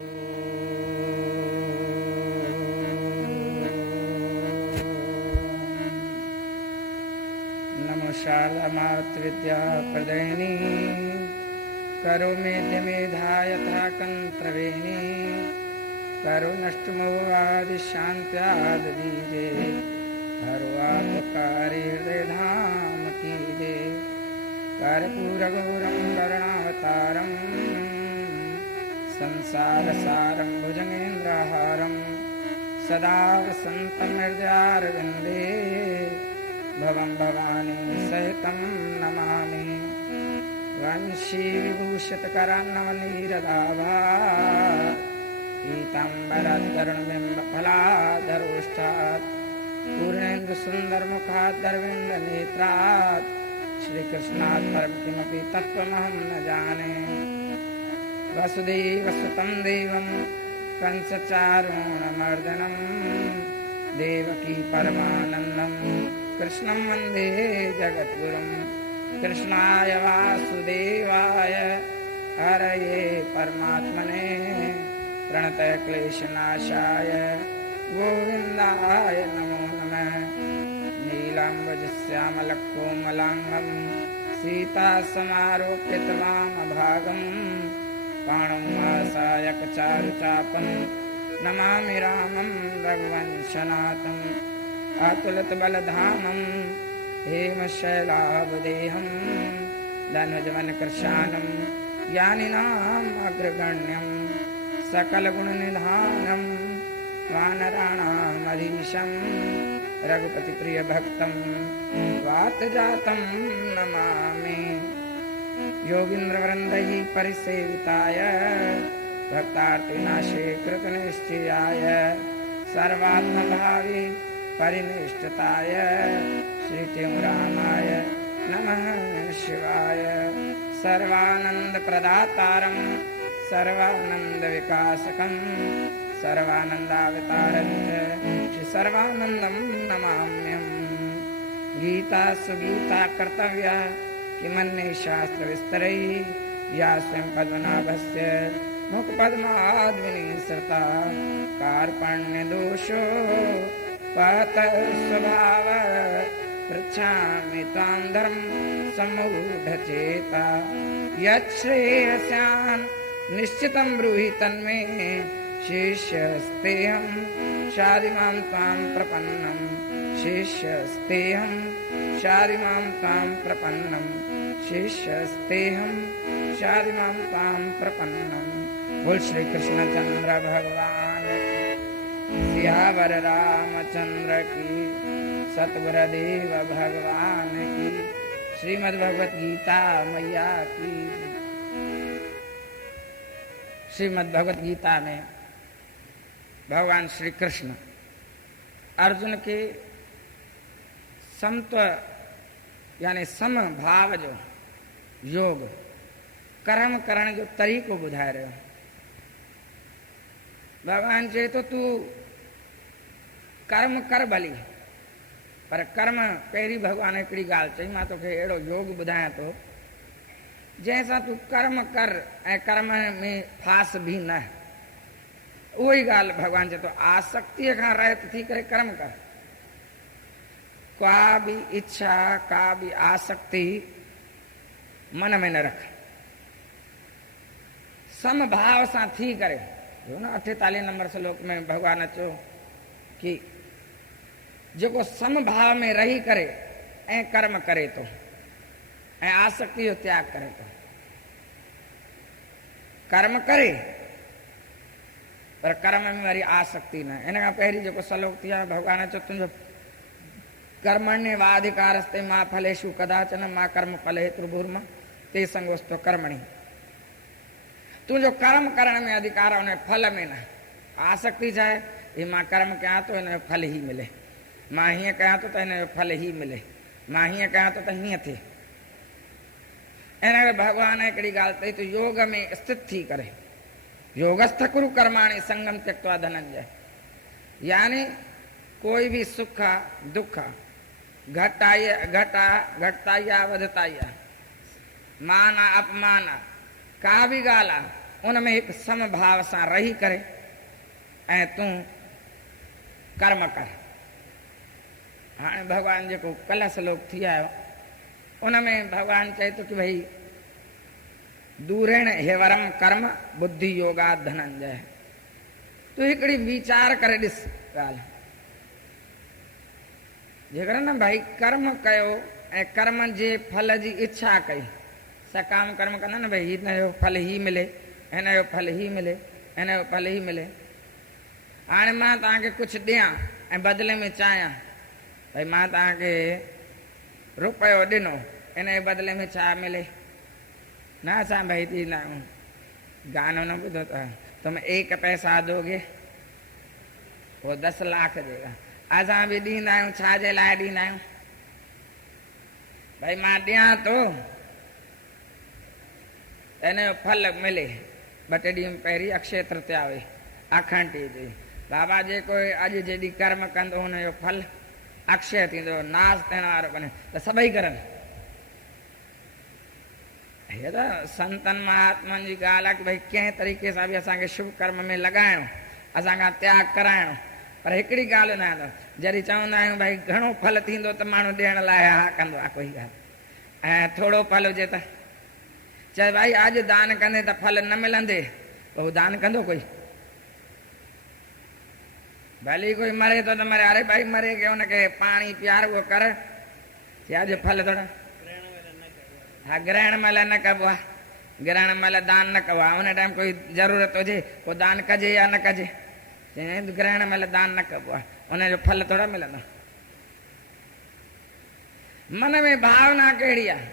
नमो शारदामातृविद्या प्रदयिनी करोमेद्य मेधा यथा कंत्रवेणी करुणष्टमोवादिशान्त्यादबीजे हरवात्कारी हृदय धाम कीजे कर्पूरगौरं करुणावतारं संसारसारं भुजगेन्द्रहारं सदा वसन्तं हृदयारविन्दे भवं भवानी सहितं नमामि वंशी विभूषितकरान्नवनीरदाभा पीताम्बरतरुणबिम्बफलाधरोष्ठात् पूर्णेन्दुसुन्दरमुखादरविन्दनेत्रात् श्रीकृष्णात् परं किमपि तत्त्वमहं न जाने वसुदेवसुतं देवं कंसचारूणमर्दनं देवकी परमानन्दं कृष्णं वन्दे जगद्गुरुं कृष्णाय वासुदेवाय हरये परमात्मने प्रणतक्लेशनाशाय गोविन्दाय नमो नमः नीलाम्बुजश्यामलकोमलाङ्गं सीतासमारोपितवामभागं पाणौ आसायकचारुचापं नमामि रामं रघुवंशनाथम् अतुलितबलधामं हेमशैलाभदेहं धनुजवनकृशानं ज्ञानिनाम् अग्रगण्यं सकलगुणनिधानं वानराणामधीशं रघुपतिप्रियभक्तं वातजातं नमामि योगीन्द्रवृन्दैः परिसेविताय भक्तार्तिनाशे कृतनिश्चयाय सर्वात्मभावे परिनिष्ठताय श्रीतीव्रामाय नमः शिवाय सर्वानन्दप्रदातारं सर्वानन्दविकासकं सर्वानन्दावतारं श्री सर्वानन्दं नमाम्यहं गीता सुगीता कर्तव्या किमन्ये शास्त्रविस्तरैः या स्वयं पद्मनाभस्य मुखपद्माद्विनिसृता कार्पण्यदोषो पातः स्वभाव पृच्छामि त्वां धर्म सम्मूढचेता यच्छ्रेयस्यान् निश्चितं ब्रूहि तन्मे शिष्यस्तेऽहं शाधिमां त्वां प्रपन्नं शिष्यस्तेऽहं शाधिमां त्वां प्रपन्नं शिष्यस्तेऽहं शाधिमां त्वां प्रपन्नं। बोल श्री कृष्णचंद्र भगवान सियावर रामचंद्र की सतगुरुदेव भगवान की श्रीमद्भगवत गीता मैया की। श्रीमद्भगवत गीता में भगवान श्री कृष्ण अर्जुन के समत्व यानी समभाव जो योग कर्म करण जो तरीको बुधाए रहे हो। भगवान चए तो तू कर्म कर भली पर कर्म पहिरीं भगवान हिकिड़ी ॻाल्हि चई मां तोखे अहिड़ो योग ॿुधायां थो जंहिंसां तूं कर्म कर ऐं कर्म में फास बि न। उहो ई ॻाल्हि भगवान चए थो आसक्तीअ खां रहित थी करे कर्म कर। का बि इच्छा का बि आसक्ति मन में न रख। समभाव सां थी करे जो न 48 नंबर श्लोक में भगवान चयो कि जेको समभाव में रही करे ऐं कर्म करे थो ऐं आसक्ति जो त्याग करे थो। कर्म करे पर कर्म में वरी आसक्ति न। इन खां पहिरीं जेको श्लोक थी आहे भगवान चयो तुंहिंजो कर्मण्येवाधिकारस्ते मा फलेषु कदाचन मा कर्म फले हेतुर्भूर्मा ते संगोस्तो कर्मणि। तुंहिंजो कर्म करण में अधिकार उन फल में न। आसक्ति छा आहे ही मां कर्म कयां थो हिन जो फल ही मिले, मां हीअं कयां थो त हिन जो फल ही मिले, मां हीअं कयां थो त हीअं थिए। इन करे भगवान हिकिड़ी ॻाल्हि चई त योग में स्थित थी करे योगस्थ कुरु कर्माणि संगम त्यक्त्वा धनंजय। यानी कोई भी सुख आहे दुख आहे घटताई आहे वधताई आहे मान आहे अपमान आहे का बि ॻाल्हि आहे उनमें एक समभाव सां रही करे ऐं तूं कर्म कर। हाणे भगवान जेको कल्ह श्लोक थी आयो उनमें भगवान चए थो कि भई दूरेण हेवरम कर्म बुद्धि योगा धनंजय। तूं हिकिड़ी वीचार करे ॾिस ॻाल्हि, जेकर न भाई कर्म कयो ऐं कर्म जे फल जी इच्छा कई, सकाम कर्म कंदा न भई हिन जो फल ही मिले, हिन जो फल ही मिले, हिन जो फल ही मिले। हाणे मां तव्हांखे कुझु ॾियां ऐं बदिले में चाहियां भई मां तव्हांखे रुपयो ॾिनो, इन जे बदिले में छा मिले? न असां भई ॾींदा आहियूं, गानो न ॿुधो अथव, तुम एक पैसा दोगे वो 10 लाख देगा। असां बि ॾींदा आहियूं, छाजे लाइ ॾींदा आहियूं? भई मां ॾियां थो इन जो फल मिले। 2 ॾींहं पहिरीं अक्षय तृतीया हुई, अखंड टीज हुई। बाबा जेको अॼु जॾहिं कर्म कंदो हुनजो फल अक्षय थींदो, नाश थियण वारो कोन्हे, त सभई करनि। हीअ त संतनि महात्मनि जी ॻाल्हि आहे कि भई कंहिं तरीक़े सां बि असांखे शुभ कर्म में लॻाइणो, असांखां त्याग कराइणो। पर हिकिड़ी ॻाल्हि न आहे, जॾहिं चवंदा आहियूं भई घणो फल थींदो त माण्हू ॾियण लाइ हा कंदो आहे कोई ॻाल्हि, ऐं थोरो फल हुजे त चए भाई अॼु दान कंदे त फल न मिलंदे, पोइ दान कंदो कोई? भली कोई मरे थो त मरे, अरे भाई मरे के हुनखे पाणी पीआर उहो कर, चए अॼु फल थोरा। हा, ग्रहण महिल न कबो आहे, ग्रहण महिल दान न कबो आहे। उन टाइम कोई ज़रूरत हुजे पोइ दान कजे या न कजे, ग्रहण महिल दान न कबो आहे, उनजो फल थोरा मिलंदो। मन में भावना कहिड़ी आहे?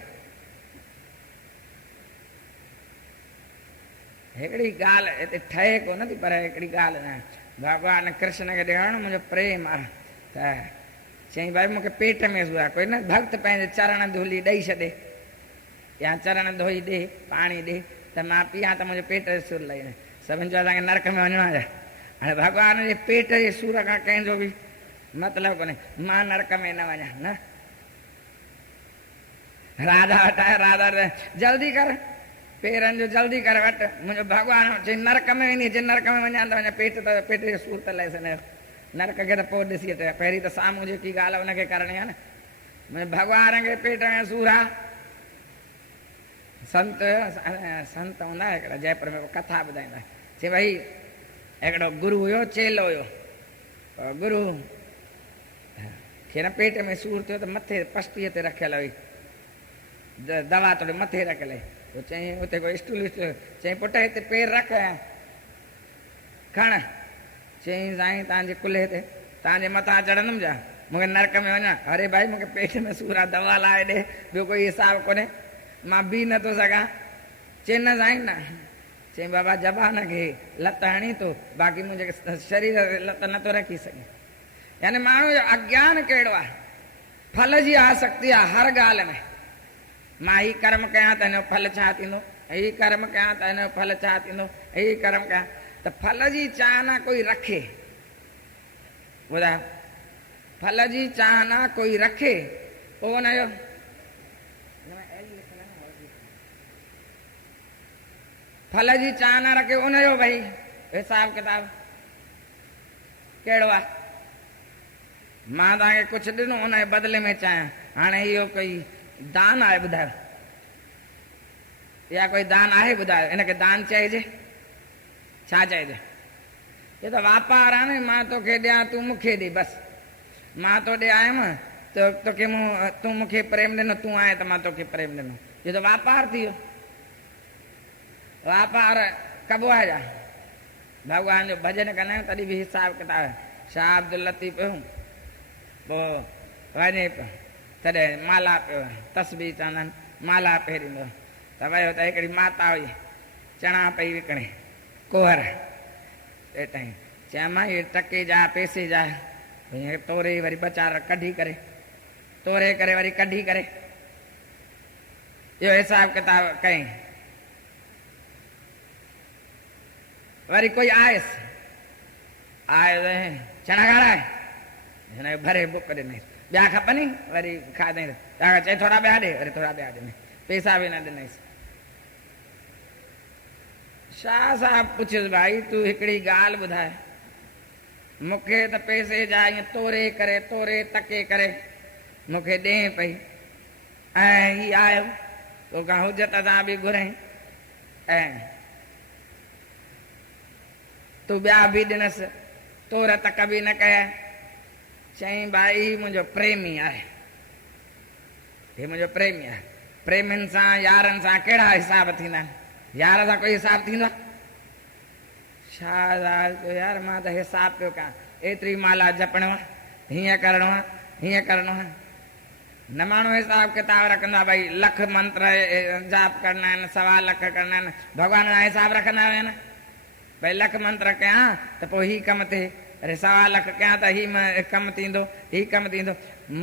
हिकिड़ी ॻाल्हि हिते ठहे कोन थी, पर हिकिड़ी ॻाल्हि न, भॻवान कृष्ण खे ॾियणो मुंहिंजो प्रेम आहे त चई भाई मूंखे पेट में सूर आहे। कोई न भक्त पंहिंजे चरण धूली ॾेई छॾे या चरण धोई ॾे, पाणी ॾे त मां पीआं त मुंहिंजो पेट जो सूरु लही वञे। सभिनि चयो असांखे नरक में वञिणो आहे। हाणे भॻवान जे पेट जे सूर खां कंहिंजो बि मतिलबु कोन्हे, मां नरक में न वञा। न राधा वटाए, राधा जल्दी कर, पेरनि जो जल्दी कर वटि, मुंहिंजो भॻवानु चई नरक में वेंदी, जे नरक में वञा त वञा, पेट जो सूर त लहे सॼो, नरक खे त पोइ ॾिसी अचे, पहिरीं त साम्हूं जेकी ॻाल्हि आहे हुनखे करणी आहे न। मुंहिंजे भॻवान खे पेट में सूर आहे। संत हूंदा हिकिड़ा जयपुर में कथा ॿुधाईंदा, चई भई हिकिड़ो गुरू हुयो, चेलो हुयो। गुरू खे न पेट में सूर थियो त मथे पस्तीअ ते रखियल हुई, दवा थोरी मथे रखियल हुई। चई उते कोई स्टूल विस्टूल, चई पुटु हिते पेर रख, खण। चई साईं तव्हांजे कुल्हे ते, तव्हांजे मथां चढ़ंदुमि छा? मूंखे नरक में वञा? अरे भाई मूंखे पेट में सूर आहे, दवा लाइ ॾे, ॿियो कोई हिसाबु कोन्हे, मां बीह नथो सघां। चई न साईं न। चई बाबा ज़बान खे लत हणी थो, बाक़ी मुंहिंजे शरीर लत नथो रखी सघे। यानी माण्हू जो अज्ञान कहिड़ो आहे, फल जी आसक्ति आहे हर ॻाल्हि में। मां ही कर्म कयां त हिनजो फल छा थींदो, ही कर्म कयां त हिनजो फल छा थींदो, ही कर्म कयां त फल जी चाहना कोई रखे। ॿुधायो, फल जी चाहना कोई रखे, पोइ हुनजो फल जी चाहना रखे, उनजो भई हिसाब किताब कहिड़ो आहे? मां तव्हांखे कुझु ॾिनो, उनजे बदिले में चाहियां, हाणे इहो कोई दान आहे? ॿुधायो, या कोई दान आहे? ॿुधायो, हिनखे दान चइजे? छा चइजे? इहो त वापार आहे न, मां तोखे ॾियां, तूं मूंखे ॾे, बसि मां तो ॾे आयुमि त तोखे तूं मूंखे प्रेम ॾिनो, तूं आए त मां तोखे प्रेम ॾिनो। इहो त वापार थी वियो। वापार कबो आहे छा? भॻवान जो भॼन कंदा आहियूं तॾहिं बि हिसाब किताब, शाह अब्दुल लतीफ़ पियो, पोइ वञे पियो तॾहिं माला पियो, तस्बीर चवंदा आहिनि, माला फेरींदो त वियो त हिकिड़ी माता हुई, चणा पई विकिणे, कोहर हेठां, चयोमांइ इहे टके जा पैसे जा, तोरे वरी बचार कढी करे, तोरे करे वरी कढी करे, इहो हिसाब किताब कई। वरी कोई आयुसि, आयो चणा खाराए, हिनखे भरे बुक ॾिनई, ॿिया खपनि, वरी खाधई, चई थोरा ॿिया ॾे, वरी थोरा ॿिया ॾिनई, पैसा बि न ॾिनईसि। शाह साहब पुछिस भाई तू हिकिड़ी ॻाल्हि ॿुधाए, मूंखे त पैसे जा ईअं तोरे तके करे मूंखे ॾे पई, ऐं ही आयो तोखां हुजत सां बि घुरई, ऐं तूं ॿिया बि ॾिनसि तोर तक बि न कया। चई भाई मुंहिंजो प्रेमी आहे, हे मुंहिंजो प्रेमी आहे। प्रेमियुनि सां यारनि सां कहिड़ा हिसाब थींदा आहिनि? यार सां कोई हिसाब थींदो आहे? छा यार मां त हिसाब पियो कयां, एतिरी माला जपणो आहे, हीअं करिणो आहे, हीअं करिणो आहे। न माण्हू हिसाब किताब रखंदा भई लख मंत्र जाप करणा आहिनि, 1.25 लख करणा आहिनि, भॻवान जा हिसाब रखंदा आहिनि भई लख मंत्र कयां त पोइ ही कमु थिए, अरे 1.25 लख कयां त ही कमु थींदो, ही कमु थींदो।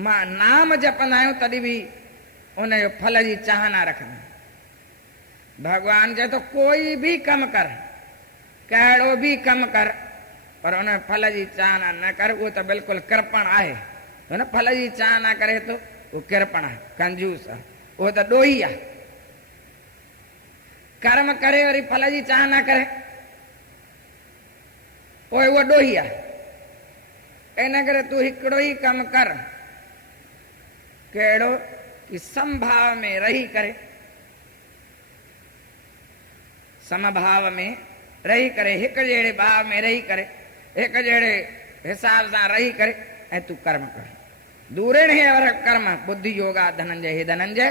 मां नाम जपंदा आहियूं तॾहिं बि उनजो फल जी चाह न रखंदा। भगवान चए थो कोई भी कम कर, कहिड़ो भी कम कर, पर उन फल जी चाह न कर, उहो त बिल्कुलु कृपण आहे। हुन फल जी चाह न करे तो उहो कृपण आहे, कंजूस आहे, उहो त ॾोही आहे। कर्म करे वरी फल जी चाह न करे पोइ उहो ॾोही आहे। इन करे तूं हिकिड़ो ई कमु कर, कहिड़ो कि समभाव में रही करे, समभाव में रही करे, हिक जहिड़े भाव में रही करे, हिक जहिड़े हिसाब सां रही करे ऐं तूं कर्म कर। दूरेण ह्यवर कर्म बुद्धि योगा धनंजय, हे धनंजय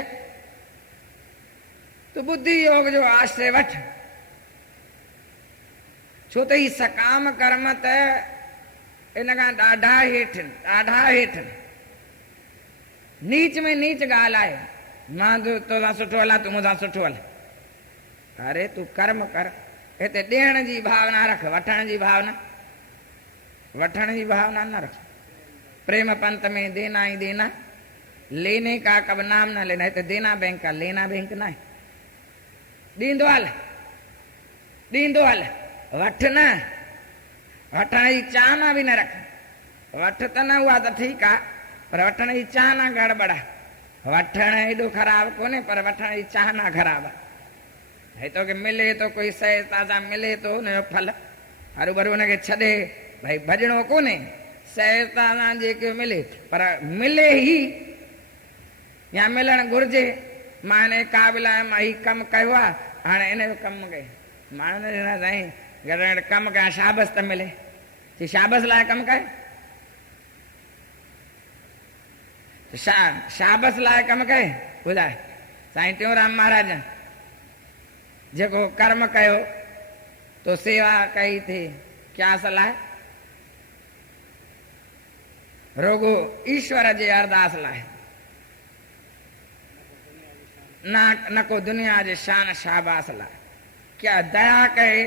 तूं बुद्धि योग जो आश्रय वठ। छो त ही सकाम कर्म त इन खां ॾाढा हेठि नीच में नीच ॻाल्हि आहे। मां तोसां सुठो हलां, तूं मूंसां सुठो हल, अरे तूं कर्म कर। हिते ॾियण जी भावना रख, वठण जी भावना न रख। प्रेम पंथ में देना ही देना, लेने का कब नाम न लेना। हिते देना बैंक आहे, लेना बैंक न आहे। ॾींदो हल, वठ न, वठण जी चाहना बि न रख। वठ त न हुआ त ठीकु आहे, पर वठण जी चाहना गड़बड़ आहे। वठण एॾो ख़राबु कोन्हे, पर वठण जी चाहना ख़राबु आहे। हे तोखे मिले थो कोई सहजता सां मिले थो हुनजो फल, हरू भरू हुनखे छॾे भई भॼणो कोन्हे। सहजता सां जेके मिले, पर मिले ई या मिलणु घुरिजे। मां हिन क़ाबिल आहियां, मां हीउ कमु कयो आहे, हाणे इन जो कमु कई। माण्हुनि ॾिना साईं घटि घटि कमु कयां, शाबस त मिले, चई शाबस लाइ कमु कयो, शाबस लाइ कमु कये। ॿुधाए साईं टेऊंराम महाराज जेको कर्म कयो तो सेवा कई थी, क्या सलाह? रोगो ईश्वर जे अरदास लाइ, न को दुनिया जे शान शाबास लाइ। क्या दया कहे,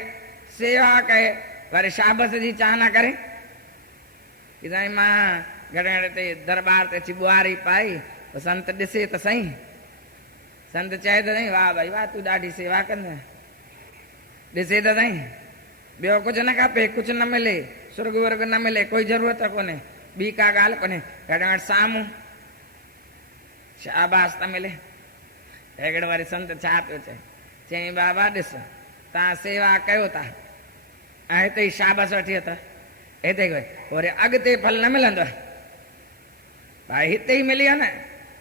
सेवा कहे, वरी शाबस जी चाह न करे कि साईं मां घणे ते दरबार ते अची बुआरी पाई, संत ॾिसे त सही, संत चए त सही वाह भाई वाह तूं ॾाढी सेवा कंदे, ॾिसे त सही, ॿियो कुझु न खपे, कुझु न मिले, सुर्ग वर्ग न मिले, कोई ज़रूरत कोन्हे, ॿी का ॻाल्हि कोन्हे, घटि घटि साम्हूं शाबास त मिले। हिकिड़ो वरी संत छा पियो चए, चई बाबा ॾिस तव्हां सेवा कयो था ऐं हिते ई शाबस वठी अथव, हिते वरी अॻिते फल न मिलंदो आहे। भाई हिते ई मिली आहे न,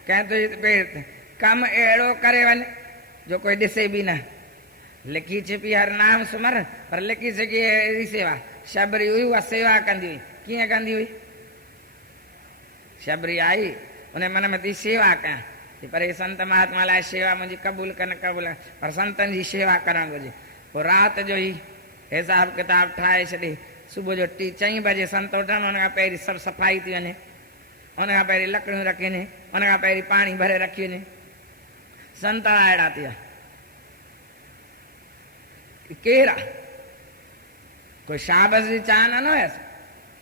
कंहिं तुंहिंजे कमु अहिड़ो करे वञे जो कोई ॾिसे बि न। लिखी छिपी हर नाम सुमर, पर लिखी छिपी अहिड़ी सेवा। शबरी हुई उहा सेवा कंदी हुई, कीअं कंदी हुई? शबरी आई उन मन में थी सेवा कयां, पर हे संत महात्मा लाइ सेवा मुंहिंजी क़बूल कनि, पर संतनि जी सेवा करणु घुरिजे। पोइ राति जो ई हिसाब किताब ठाहे छॾे, सुबुह जो 4 बजे संत उथनि, हुन खां पहिरीं सभु सफ़ाई थी वञे, हुन खां पहिरीं लकड़ियूं रखी वञे, हुन खां पहिरीं पाणी भरे रखी वञे। संत अहिड़ा थी विया। केरु आहे? कोई शाबस जी चाह न हुयसि,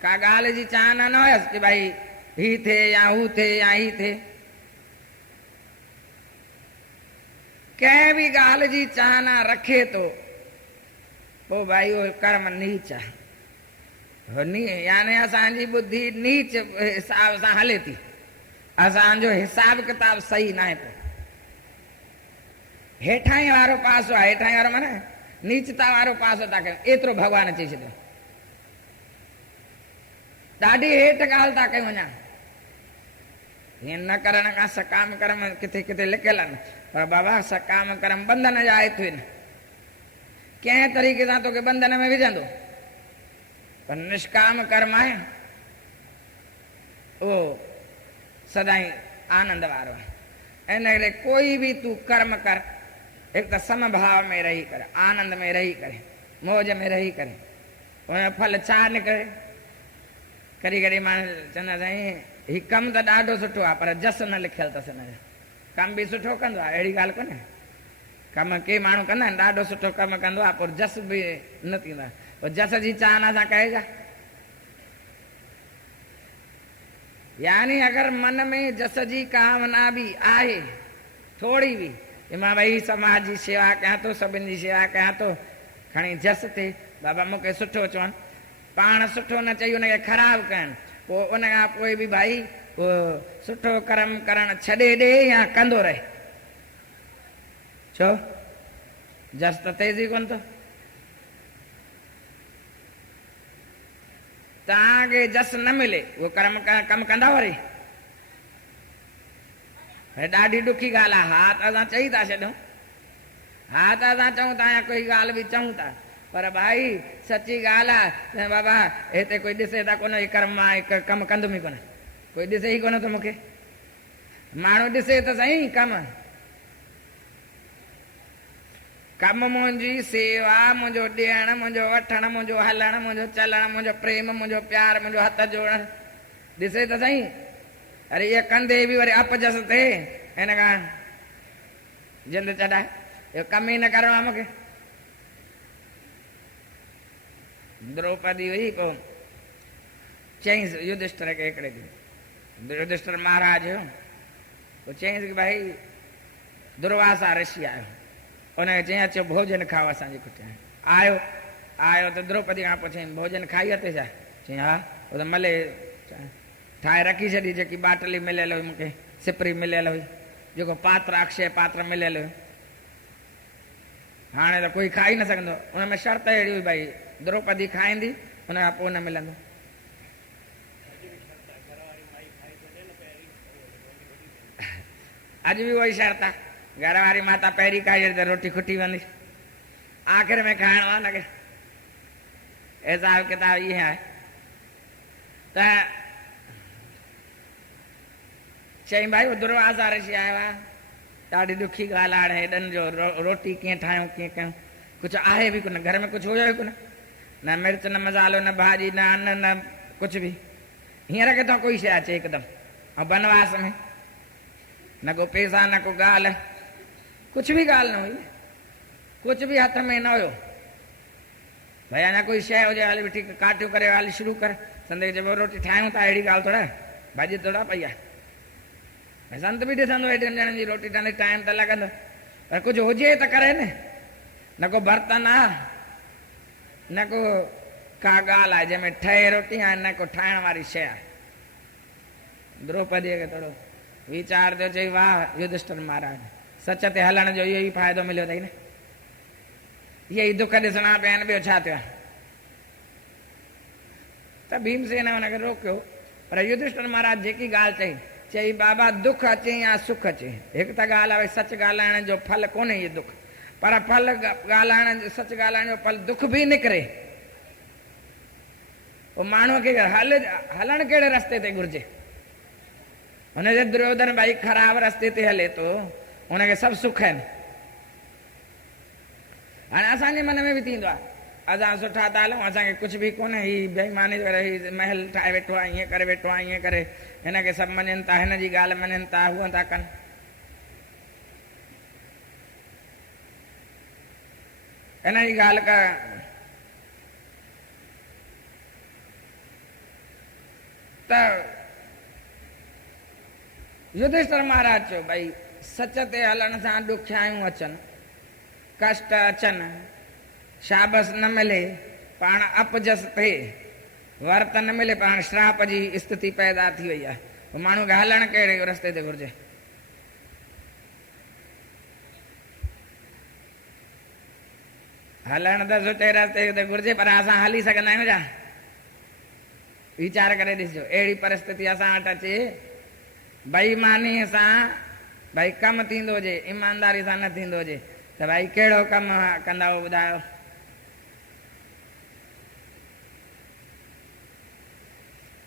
का ॻाल्हि जी चाह न हुयसि कि भई ही थिए या हू थिए या ही थिए। कंहिं बि ॻाल्हि जी चाह न रखे थो पोइ भाई उहो कर्म नीच आहे। यानी असांजी ॿुधी नीच हिसाब सां हले थी, असांजो हिसाब किताब सही न आहे। हेठां ई वारो पासो आहे, हेठां ई वारो माना नीचता वारो पासो था कयूं, एतिरो भॻवान चई छॾियो। ॾाढी हेठि ॻाल्हि था कयूं अञा। हीअं न करण खां सकाम कर्म किथे किथे लिखियल आहिनि, पर बाबा सकाम कर्म बंधन जा हेठि आहिनि, कंहिं तरीक़े सां तोखे बंधन में विझंदो, पर निष्काम कर्म आहे उहो सदाई आनंद वारो आहे। इन करे कोई बि तूं कर्म कर, हिकु त समभाव में रही करे, आनंद में रही करे, मौज में रही करे, उनजो फल छा निकिरे। कॾहिं कॾहिं माण्हू चवंदा साईं हीउ कमु त ॾाढो सुठो आहे, पर जस न लिखियलु अथसि हिनजो। कमु बि सुठो कंदो आहे, अहिड़ी ॻाल्हि कोन्हे। कमु के माण्हू कंदा आहिनि, ॾाढो सुठो कमु कंदो आहे, पोइ जस बि न थींदो आहे। पोइ जस जी चाहना सां कहेगा। यानी अगरि मन में जस जी कामना बि आहे थोरी बि, मां भई समाज जी शेवा कयां थो, सभिनि जी शेवा कयां थो, खणी जस थिए बाबा मूंखे सुठो चवनि, पाण सुठो न चई हुनखे ख़राबु कनि, पोइ उन खां पोइ बि भाई उहो सुठो कर्म करणु छॾे ॾे या कंदो रहे, छो जस त तेज़ी कोन थो। तव्हांखे जस न मिले उहो कमु कंदा वरी, ॾाढी ॾुखी ॻाल्हि आहे। हा त असां चई था छॾूं, हा त असां चऊं था या कोई ॻाल्हि बि चऊं था, पर भाई सची ॻाल्हि आहे बाबा हिते कोई ॾिसे त कोन हीउ कर्म मां कमु कंदुमि ई कोन, कोई ॾिसे ई कोन थो मूंखे। माण्हू ॾिसे त सही कमु, कमु मुंहिंजी सेवा, मुंहिंजो ॾियणु, मुंहिंजो वठणु, मुंहिंजो हलणु, मुंहिंजो चलणु, मुंहिंजो प्रेम, मुंहिंजो प्यारु, मुंहिंजो हथ जोड़णु, ॾिसे त सही। अरे इहा कंदे बि वरी अपजस थिए, हिन खां जिंद चढ़ाए, इहो कमु ई न करिणो आहे मूंखे। द्रौपदी हुई, पोइ चईंसि युधिष्ठिर खे हिकिड़े ॾींहुं, युधिष्ठिर महाराज हुयो, पोइ चईंसि की भाई दुर्वासा ऋषि आयो, उनखे चई अचो भोजन खाओ असांजी कुटिया। आयो आयो त द्रौपदी खां पुछईं भोजन खाई वरिते छा? चई हा। उहो त मले ठाहे रखी छॾी, जेकी बाटली मिलियल हुई मूंखे, सिपरी मिलियल हुई, जेको पात्र अक्षय पात्र मिलियल हुयो, हाणे त कोई खाई न सघंदो। उनमें शर्त अहिड़ी हुई भाई द्रौपदी खाईंदी, उन खां पोइ न मिलंदो। अॼु बि उहा ई शर्त आहे, घर वारी माता पहिरीं खाई त रोटी खुटी वेंदी, आख़िर में खाइणो आहे हुनखे। हिसाब किताब इहे आहे। त चई भाई दुर्वासा ऋषि आयो आहे, ॾाढी ॾुखी ॻाल्हि आहे, हेॾनि जो रोटी कीअं ठाहियूं कीअं कयूं, कुझु आहे बि कोन, घर में कुझु हुयो ई कोन, न मिर्च न मसालो न भाॼी न अन्न न कुझु बि। हींअर किथां कोई शइ अचे हिकदमि, ऐं बनवास में न को पैसा न को ॻाल्हि, कुझु बि ॻाल्हि न हुई, कुझु बि हथ में न हुयो। भई अञा कोई शइ हुजे हल बि ठीकु, काटियूं करे हल शुरू कर, संदेश चइबो रोटी ठाहियूं था, अहिड़ी ॻाल्हि थोरा, भाॼी थोरा पई आहे। संत बि ॾिसंदो हेॾनि ॼणनि जी रोटी ठाहिण टाइम त लॻंदो, पर कुझु हुजे त करे न को बर्तन आहे न को का ॻाल्हि आहे जंहिंमें ठहे रोटी आहे, न को ठाहिण वारी शइ आहे। द्रौपदीअ खे थोरो वीचार थियो, चई वाह युधिष्ठिर महाराज, सच ते हलण जो इहो ई फ़ाइदो मिलियो अथई न, इहे ई दुख ॾिसणा पिया आहिनि, ॿियो छा थियो आहे। त भीमसेन हुनखे रोकियो, पर युधिष्ठिर महाराज जेकी ॻाल्हि चई बाबा दुख अचे या सुख अचे, हिकु त ॻाल्हि आहे सच ॻाल्हाइण जो फल कोन्हे इहे दुख, पर फल ॻाल्हाइण जो, सच ॻाल्हाइण जो फल दुख बि निकिरे, पोइ माण्हूअ खे हलणु कहिड़े रस्ते ते घुरिजे। हुनजे दुर्योधन भाई ख़राबु रस्ते ते हले थो, हुनखे सभु सुख आहिनि। हाणे असांजे मन में बि थींदो आहे, असां सुठा था हलूं, असांखे कुझु बि कोन्हे, हीउ बेईमानी करे महल ठाहे वेठो आहे, ईअं करे वेठो आहे, ईअं करे हिनखे सभु मञनि था, हिन जी ॻाल्हि मञनि था, हूअं था कनि। हिन जी ॻाल्हि का त युधिष्ठिर महाराज चयो भई सच ते हलण सां ॾुखियायूं अचनि, कष्ट अचनि, शाबस न मिले, पाण अपजस थिए, वर्त न मिले, पाण श्राप जी स्थिति पैदा थी वई आहे, माण्हू खे हलणु कहिड़े रस्ते ते घुरिजे। हलण त सुठे रस्ते ते घुर्जे, पर असां हली सघंदा आहियूं छा? वीचार करे ॾिसजो, अहिड़ी परिस्थिति असां वटि अचे, बेईमानीअ सां भाई कमु थींदो हुजे, ईमानदारी सां न थींदो हुजे, त भाई कहिड़ो कमु कंदा ॿुधायो?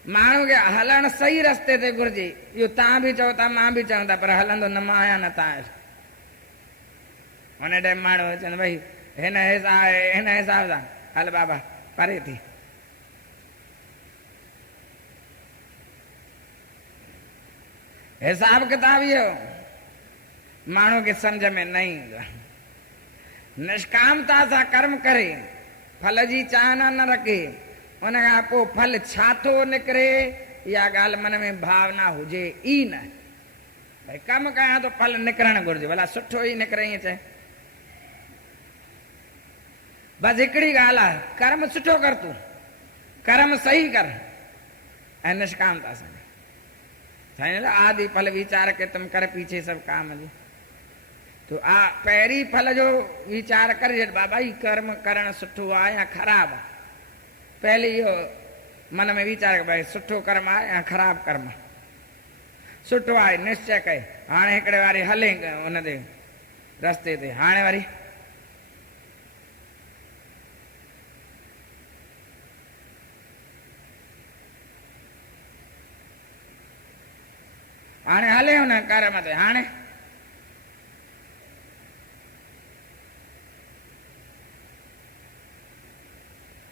माण्हू खे हलणु सही रस्ते ते घुर्जे, इहो तव्हां बि चओ था, मां बि चवां था, पर हलंदो न मां आहियां न तव्हां आहियो। हुन टाइम माण्हू चवंदो भई हिन हिसाब सां हल बाबा परे थी। हिसाब किताब इहो माण्हू खे सम्झ में न ईंदो। निष्कामता सां कर्म करे, फल जी चाहना न रखे, उन खां पोइ फल छा थो निकिरे इहा ॻाल्हि मन में भावना हुजे ई न। भई कमु कयां थो फल निकिरणु घुरिजे, भला सुठो ई निकिरे ईअं चए। बसि हिकिड़ी ॻाल्हि आहे, कर्म सुठो कर, तूं कर्म सही कर ऐं निष्कामता सां। साईं आदि फल विचार के तुम कर पीछे सब काम जी। तो पहिरीं फल जो वीचार कर बाबा ही कर्म करण सुठो आहे या ख़राब आहे। पहले इहो मन में वीचार भाई सुठो कर्म आहे या ख़राब कर्म। सुठो आहे निश्चय कए, हाणे हिकिड़े वारी हले उन ते रस्ते ते, हाणे वरी हाणे हले हुन कर्म ते, हाणे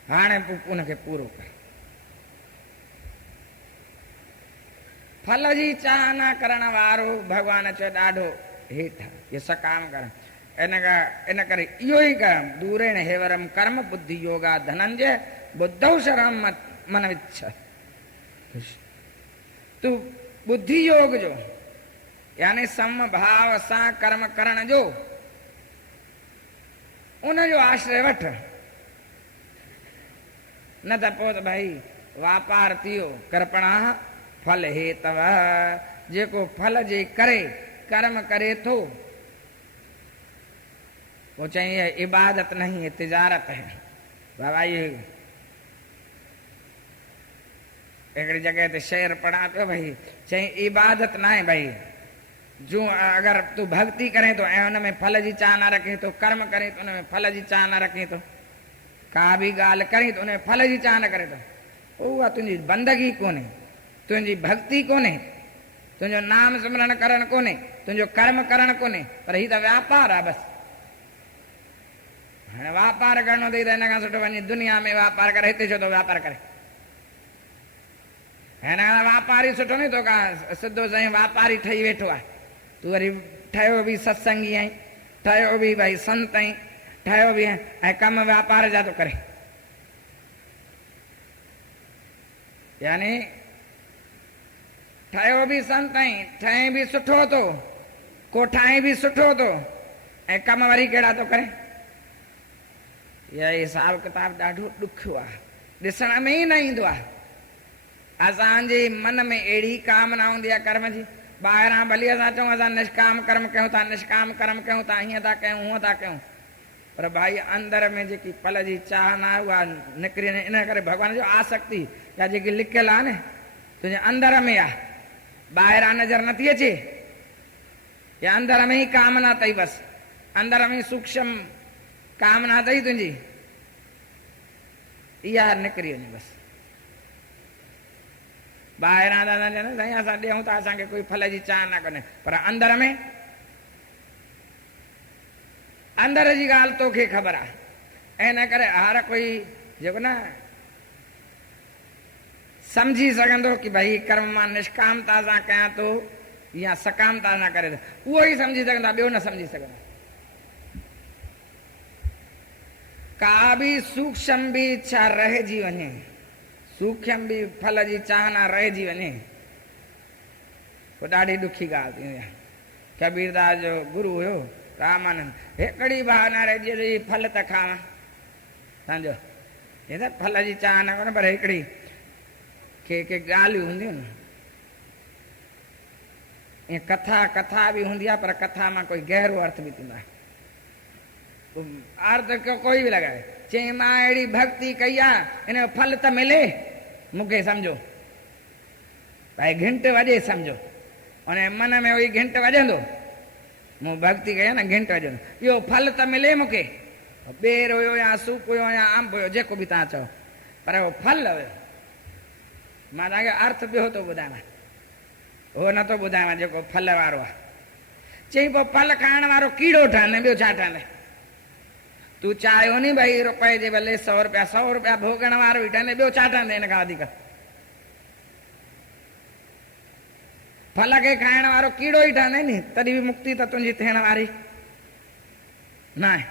हाणे उनखे पूरो कर। फल जी चाह न करण वारो भगवान चयो ॾाढो हेठि इहो सकाम कर। इन करे इहो ई कर्म दूरेण हेवरम कर्म बुद्धि योगा धनंजय बुद्धौ शरणम मन विच्छ। तू बुद्धि योग जो यानी समभाव सां कर्म करण जो उन जो आश्रय वठ, न त पोइ त भाई वापार थियो करपणा फल हे तव। जेको फल जे करे कर्म करे थो वो चाहिए इबादत नहीं है, तिजारत है। बाबा ये हिकिड़ी जगह ते शेर पढ़ा पियो भाई, चई इबादत ना है भाई, जो अगर तू भक्ति करे तो ऐं उन में फल जी चाह न रखे तो, कर्म करे तो उन में फल जी चाह न रखे तो, का भी ॻाल्हि करी तो उन में फल जी चाह न करे तो, उहा तुंहिंजी बंदगी कोन्हे, तुंहिंजी भक्ति कोन्हे, तुंहिंजो नाम सिमरन करण कोन्हे, तुंहिंजो कर्म करण कोन्हे, पर हीउ त व्यापार आहे बसि। हाणे वापार करणो अथई त हिन खां सुठो वञी दुनिया में वापार करे, हिते छो थो वापार करे? हिन खां वापारी सुठो नी, तोखां सिधो साईं वापारी ठही वेठो आहे। तूं वरी ठहियो बि सत्संगी आहीं, ठहियो बि भई संत आहीं, ठहियो बि ऐं कम वापार जा थो करे। यानी ठहियो बि संत आहीं, ठहे बि सुठो थो, को ठाहे बि सुठो थो, ऐं कम वरी कहिड़ा थो करे? इहा हिसाब किताब ॾाढो ॾुखियो आहे, ॾिसण में ई न ईंदो आहे। असांजे मन में अहिड़ी कामना हूंदी आहे कर्म जी, ॿाहिरां भली असां चऊं असां निष्काम कर्म कयूं था, निष्काम कर्म कयूं था, हीअं था कयूं हूअं था कयूं, पर भाई अंदर में जेकी फल जी चाह न आहे उहा निकिरी वञे। इन करे भॻवान जो आसक्ति या जेकी लिकियल आहे न तुंहिंजे अंदर में आहे, ॿाहिरां नज़र नथी अचे, या अंदर में ई कामना अथई, बसि अंदर में सूक्ष्म कामना अथई तुंहिंजी, इहा निकिरी वञे बसि। ॿाहिरां त साईं असां ॾियूं था, असांखे कोई फल जी चाह न कोन्हे, पर अंदर में अंदर जी ॻाल्हि तोखे ख़बर आहे। ऐं इन करे हर कोई जेको न सम्झी सघंदो कि भई कर्म मां निष्कामता सां कयां थो या सकामता सां करे थो, उहो ई सम्झी सघंदा, ॿियो न सम्झी सघंदा। का बि सूक्ष्म भी इच्छा रहिजी वञे, सूक्ष्म भी फल जी चाहना रहिजी वञे, पोइ ॾाढी ॾुखी ॻाल्हि थींदी आहे। कबीरदास जो गुरु हुयो रामानंद, हिकिड़ी भावना रहिजी वई, फल त खावां, सम्झो हे त फल जी चाह न कोन्हे, पर हिकिड़ी के ॻाल्हियूं हूंदियूं न, ईअं कथा बि हूंदी आहे, पर कथा मां कोई गहरो अर्थ बि थींदो आहे। अर्थ को कोई भी लगाए। चई मां अहिड़ी भक्ति कई आहे, इन जो फल त मिले मूंखे, सम्झो भाई घंट वॼे, सम्झो उन मन में वही घंट वॼंदो, मूं भक्ति कई न, घंट वॼंदो, इहो फल त मिले मूंखे। ॿेर हुयो या सूप हुयो या अंब हुयो, जेको बि तव्हां चओ, पर उहो फल हुयो। मां तव्हांखे अर्थ ॿियो थो ॿुधायां, उहो नथो ॿुधायां जेको फल वारो आहे। चई पोइ फल खाइण वारो कीड़ो ठहंदे, ॿियो छा ठहंदे? तूं चाहियो नी भई रुपए जे बदले 100 रुपया, 100 रुपया भोगण वारो ई ठहंदे, ॿियो छा ठहंदे हिन खां वधीक? फल खे खाइण वारो कीड़ो ई ठहंदे नी, तॾहिं बि मुक्ति त तुंहिंजी थियण वारी न आहे।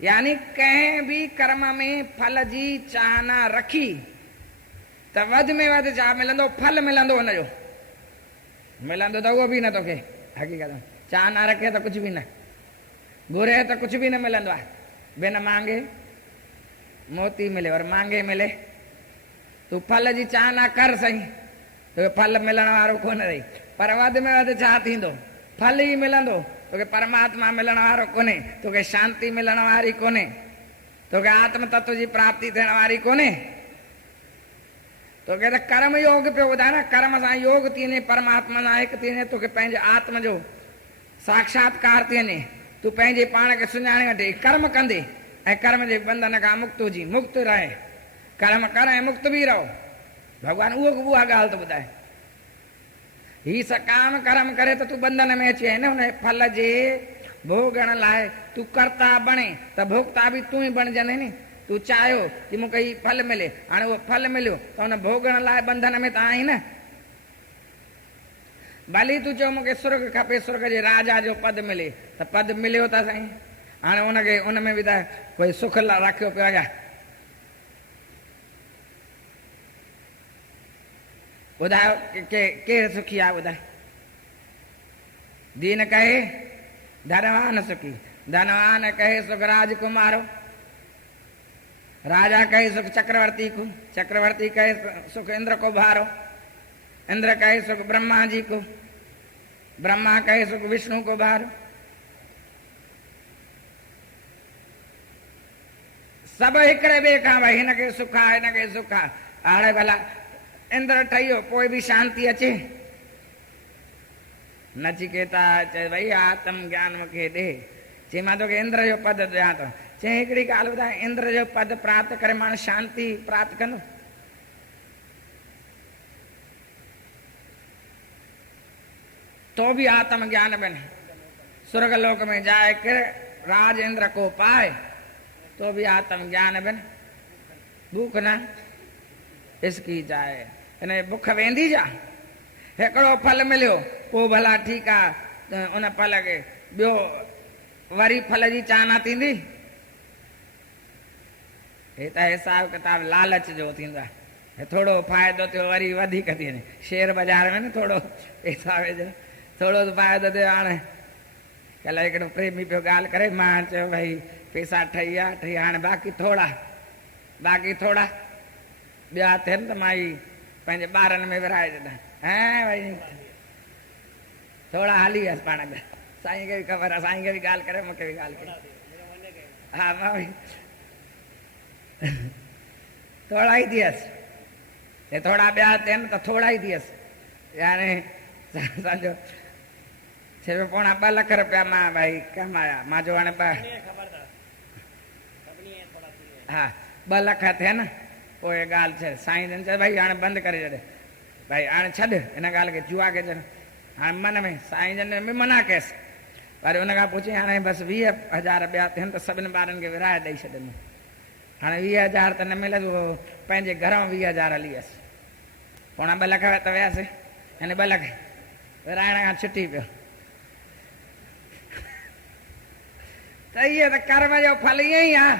यानी कंहिं बि कर्म में फल जी चाहना रखी त वधि में वधि छा मिलंदो? फल मिलंदो हुनजो, मिलंदो त उहो बि न तोखे हक़ीक़त में। चाहना रखे त कुझु बि न, घुरे त कुझु बि न मिलंदो आहे। बिन मांगे मोती मिले और मांगे मिले। तूं फल जी चाहना कर सही, तोखे फल मिलण वारो कोन रही, पर वधि में वधि छा थींदो? फल ई मिलंदो। तोखे परमात्मा मिलण वारो कोन्हे, तोखे शांति मिलण वारी कोन्हे, तोखे आत्म तत्व जी प्राप्ति थियण वारी कोन्हे। तोखे त कर्म योग पियो ॿुधाए न, कर्म सां योग थी वञे, परमात्मा सां हिकु थी वञे, तोखे पंहिंजे आत्म जो साक्षात्कार थी वञे, तूं पंहिंजे पाण खे सुञाणे वठे कर्म कंदे, ऐं कर्म जे बंधन खां मुक्त हुजी, मुक्त रहे। कर्म कर ऐं मुक्त बि रहो। भॻवान उहा ॻाल्हि थो ॿुधाए। ही सकाम कर्म करे त तूं बंधन में अची वञे न, हुन फल जे भोगण लाइ तूं कर्ता बणे त भोक्ता बि तूं ई बणजंदे नी। तूं चाहियो कि मूंखे ही फल मिले, हाणे उहो फल मिलियो त हुन भोगण लाइ बंधन में त आहीं न। भली तूं चओ मूंखे स्वर्ग खपे, स्वर्ग जे राजा जो पद मिले, त पद मिलियो त साईं, हाणे उनखे उन में बि त कोई सुख रखियो पियो आहे। ॿुधायो केरु सुखी आहे? ॿुधाए। दीन कहे धनवान सुखी, धनवान कहे सुख राजकुमारो, राजा कहे सुख चक्रवर्ती को, चक्रवर्ती कहे सुख इंद्र को भारो, इंद्र कहे सुख ब्रह्मा जी को, ब्रह्मा कहे सुख विष्णु को भारो। सभु हिकिड़े ॿिए खां भई हिनखे सुख आहे, हिनखे सुख आहे। हाणे भला इंद्र ठहियो, पोइ बि शांती अचे? नचिकेता चए भई आत्म ज्ञान मूंखे ॾे। चई मां तोखे इंद्र जो पद ॾियां थो। चई हिकिड़ी ॻाल्हि ॿुधाए, इंद्र जो पद प्राप्त करे माण्हू शांति प्राप्त कंदो? तो भी आत्म ज्ञान बने, स्वर्ग लोक में जाए कर राज इंद्र को पाए, तो भी आत्म ज्ञान बने। भूख न इसकी जाए, इन बुख वेंदी जा। हिकिड़ो फल मिलियो, पोइ भला ठीकु आहे, उन फल खे ॿियो वरी फल जी चाहना थींदी? हे त हिसाब किताब लालच जो थींदो आहे। थोरो फ़ाइदो थियो वरी वधीक थी वञे। शेयर बाज़ार में न थोरो पैसा विझो, थोरो फ़ाइदो थियो। हाणे कल्ह हिकिड़ो प्रेमी पियो ॻाल्हि करे, मां चयो भई पैसा ठही विया, हाणे बाक़ी थोड़ा ॿिया थियनि त मां ई पंहिंजे ॿारनि में विराए छॾां। ऐं भई थोड़ा हली वियसि पाण में। साईं खे बि ख़बर आहे, साईं खे बि ॻाल्हि करे, मूंखे बि ॻाल्हि करे। हा मां भई थोड़ा ई थियसि, हे थोड़ा ॿिया थियनि त थोड़ा ई थियसि। यानी असांजो 6.25 लख रुपया मां भई कमाया, मां जो हाणे हा 2 लख थिया न, पोइ हे ॻाल्हि छॾ। साईं जन चयो भई हाणे बंदि करे छॾ, भई हाणे छॾ हिन ॻाल्हि खे, जुआ खे छॾ। हाणे मन में साईं जन बि मना कयसि, पर हुन खां पुछी हाणे बसि 20,000 ॿिया थियनि त सभिनी ॿारनि खे विराए ॾेई छॾंदुमि। हाणे 20,000 त न मिलंदो, उहो पंहिंजे घरों 20,000 हली वियसि। 2 लख त वियासीं, हिन 2 लख विराइण खां छुटी पियो। त इहे त कर्म जो फल ईअं ई आहे।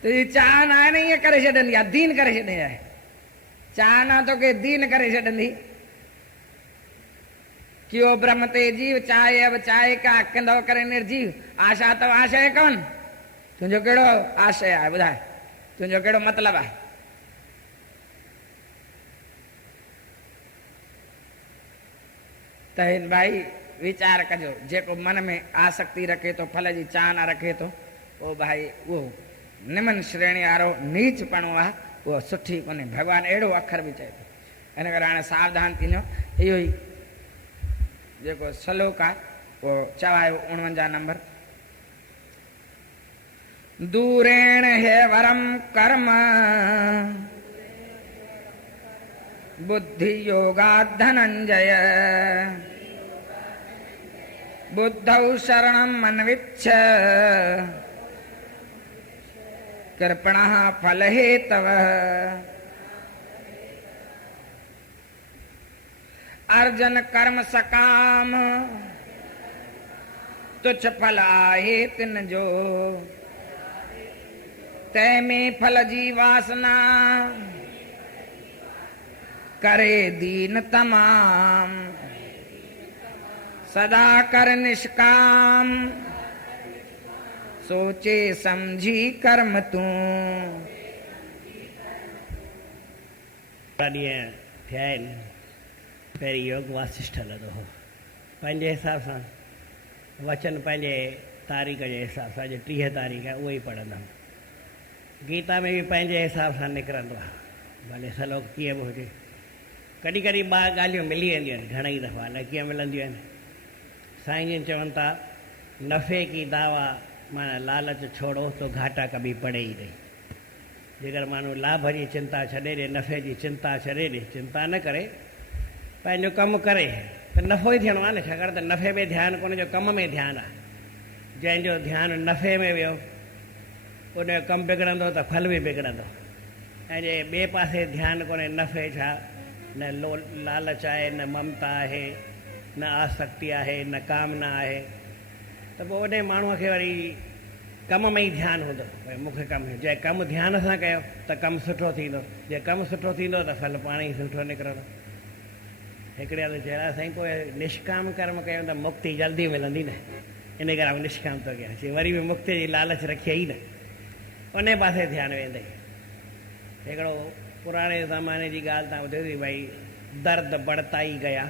तुंहिंजी चाहना आहे न ईअं करे छॾंदी आहे, दीन करे छॾंदी आहे। चाहना तोखे दीन करे छॾंदी कि वो ब्रह्म ते जीव चाहे अब चाहे का कंदो करे निर्जीव। आशा तो आशय कौन? तुंहिंजो कहिड़ो आशय आहे ॿुधाए, तुंहिंजो कहिड़ो मतिलबु आहे? त हिन भाई विचार कजो जेको मन में आसक्ति रखे तो फल जी चाह न रखे तो वो भाई वो निमन श्रेणी वारो नीच पणो आहे वो सुठी कोन्हे। भगवान अहिड़ो अखर बि चए थो। इन करे हाणे सावधान थींदो। इहो ई जेको श्लोक आहे वो चवायो 49 नंबर। दूरेण हे वरम कर्म बुद्धि योगा धनंजय बुद्धौ शरणं मन्विच्छ कृपणः फलहेतव। अर्जन कर्म सकाम तुच्छ फल आहे तिन जो तय में फल जी वासना करे दीन तमाम। सदा कर निष्काम सोचे समझी कर्म तू। पहिरीं योग वासिष्ठ हलंदो हो पंहिंजे हिसाब सां वचन पंहिंजे तारीख़ जे हिसाब सां। अॼु 30 तारीख़ आहे उहो ई पढ़ंदुमि। गीता में बि पंहिंजे हिसाब सां निकिरंदो आहे भले श्लोक कीअं बि हुजे। कॾहिं कॾहिं ॿ ॻाल्हियूं मिली वेंदियूं आहिनि घणेई दफ़ा अलाए कीअं मिलंदियूं आहिनि। साईं जन चवनि था नफ़े की दावा माना लालच छोड़ो तो घाटा कभी पड़े ही नहीं। जेकर माण्हू लाभ जी चिंता छॾे ॾे नफ़े जी चिंता छॾे ॾे चिंता न करे पंहिंजो कमु करे त नफ़ो ई थियणो आहे न। छाकाणि त नफ़े में ध्यानु कोन्हे जो कम में ध्यानु आहे। जंहिंजो ध्यानु नफ़े में वियो उनजो कमु बिगड़ंदो त फल बि बिगड़ंदो। ऐं जे ॿिए पासे ध्यानु कोन्हे नफ़े छा न लालच आहे न ममता आहे न आसक्ति आहे न कामना आहे त पोइ उन माण्हूअ खे वरी कम में ई ध्यानु हूंदो। भई मूंखे कमु जंहिं कमु ध्यान सां कयो त कमु सुठो थींदो। जे कमु सुठो थींदो त फल पाण ई सुठो निकिरंदो। हिकिड़े हंधि चहिरा साईं पोइ निष्काम कर्म कयूं त मुक्ति जल्दी मिलंदी न। इन करे आउं निष्काम थो कयां चई वरी बि मुक्ति जी लालच रखी ई न उन पासे ध्यानु वेंदई। हिकिड़ो पुराणे ज़माने जी ॻाल्हि तव्हां ॿुधी हुई भई दर्द बढ़ता ई गया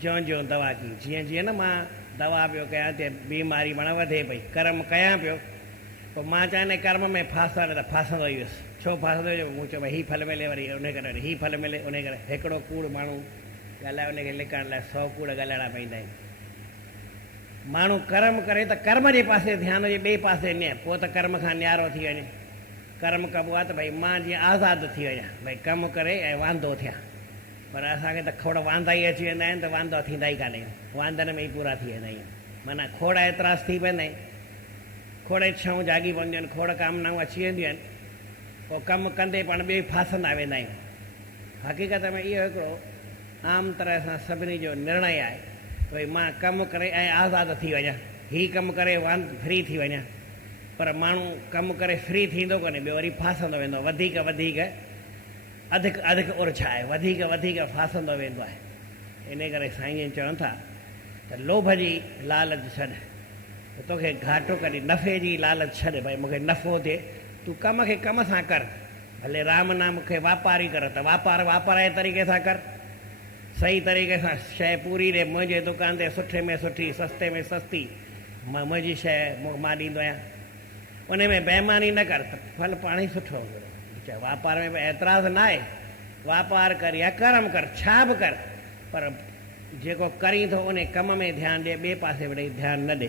ज्यों ज्यों दवा की। जीअं जीअं न मां दवा पियो कयां त बीमारी पाण वधे पई। कर्म कयां पियो पोइ मां चाहींदे कर्म में फासा न त फासंदो ई हुयुसि। छो फासंदो हुयो मूं चयो भई हीउ फल मिले वरी उन करे वरी हीउ फल मिले उन करे हिकिड़ो कूड़ माण्हू ॻाल्हाए उनखे लिकण लाइ 100 कूड़ ॻाल्हाइणा पवंदा आहिनि। माण्हू कर्म करे त कर्म जे पासे ध्यानु हुजे ॿिए पासे न पोइ त कर्म खां न्यारो थी वञे। कर्म कबो आहे त भई मां जीअं आज़ादु थी वञा भई कमु करे ऐं वांदो थियां। पर असांखे त खोड़ वांदा ई अची वेंदा आहिनि त वांदा थींदा ई कान आहियूं। वांदनि में ई पूरा थी वेंदा आहियूं। माना खोड़ एतिराज़ थी वेंदा आहिनि खोड़ इच्छाऊं जागी पवंदियूं आहिनि खोड़ कामनाऊं अची वेंदियूं आहिनि। पोइ कमु कंदे पाण ॿिए फासंदा वेंदा आहियूं। हक़ीक़त में इहो हिकिड़ो आम तरह सां सभिनी जो निर्णय आहे भई मां कमु करे ऐं आज़ादु थी वञा। हीउ कमु करे फ्री थी वञा। पर माण्हू कमु करे फ्री थींदो कोन्हे ॿियो वरी फासंदो वेंदो। वधीक अधिक उर्छ आहे वधीक फासंदो वेंदो आहे। इन करे साईं जन चवनि था त लोभ जी लालच छॾ तोखे घाटो कॾहिं नफ़े जी लालच छॾ। भई मूंखे नफ़ो थिए तूं कम खे कम सां कर। भले राम नाम खे वापारी कर त वापार जे तरीक़े सां कर। सही तरीक़े सां शइ पूरी ॾे। मुंहिंजे दुकान ते सुठे में सुठी सस्ते में सस्ती मुंहिंजी शइ मां ॾींदो आहियां। उन में बेईमानी न कर त फल पाण ई सुठो हूंदो। वापार में बि एतिराज़ न आहे। वापार कर या कर्म कर छा बि कर पर जेको करी थो उन कम में ध्यानु ॾे ॿिए पासे वॾे ध्यानु न ॾे।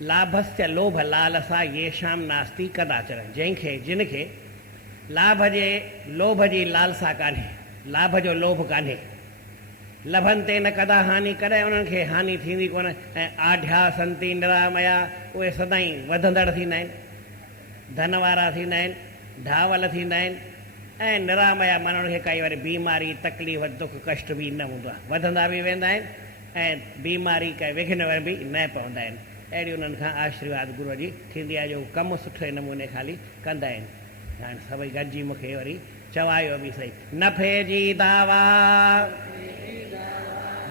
लाभस्य लोभ लालसा येषां नास्ति कदाचन। जंहिंखे जिनखे लोभ जी लालसा कान्हे लाभ जो लोभ कान्हे लभंते न कदा हानि कॾहिं उन्हनि खे हानि थींदी कोन। ऐं आढ्या संती निरामया उहे सदाई वधंदड़ थींदा आहिनि धन वारा थींदा आहिनि ढावल थींदा आहिनि। ऐं निरामया माना उनखे काई वरी बीमारी तकलीफ़ दुख कष्ट बि न हूंदो आहे। वधंदा बि वेंदा आहिनि ऐं बीमारी काई विघ्न बि न पवंदा आहिनि। अहिड़ी उन्हनि खां आशीर्वाद गुरूअ जी थींदी आहे जो कमु सुठे नमूने ख़ाली कंदा आहिनि। हाणे सभई गॾिजी मूंखे वरी चवायो बि सही। नफ़े जी दावा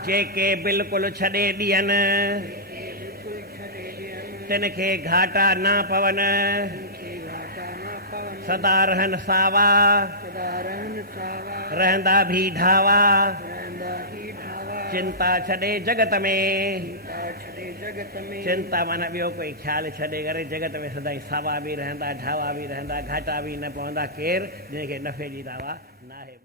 जेके बिल्कुलु छॾे ॾियनि तिन खे घाटा न पवनि। सदा रहन सावा रहंदा भी ढावा चिंता छॾे जगत में जगत में चिंता माना ॿियो कोई ख़्यालु छॾे करे जगत में सदाईं सावा बि रहंदा ढावा बि रहंदा घाटा बि न पवंदा केरु जंहिंखे नफ़े जी दावा न आहे।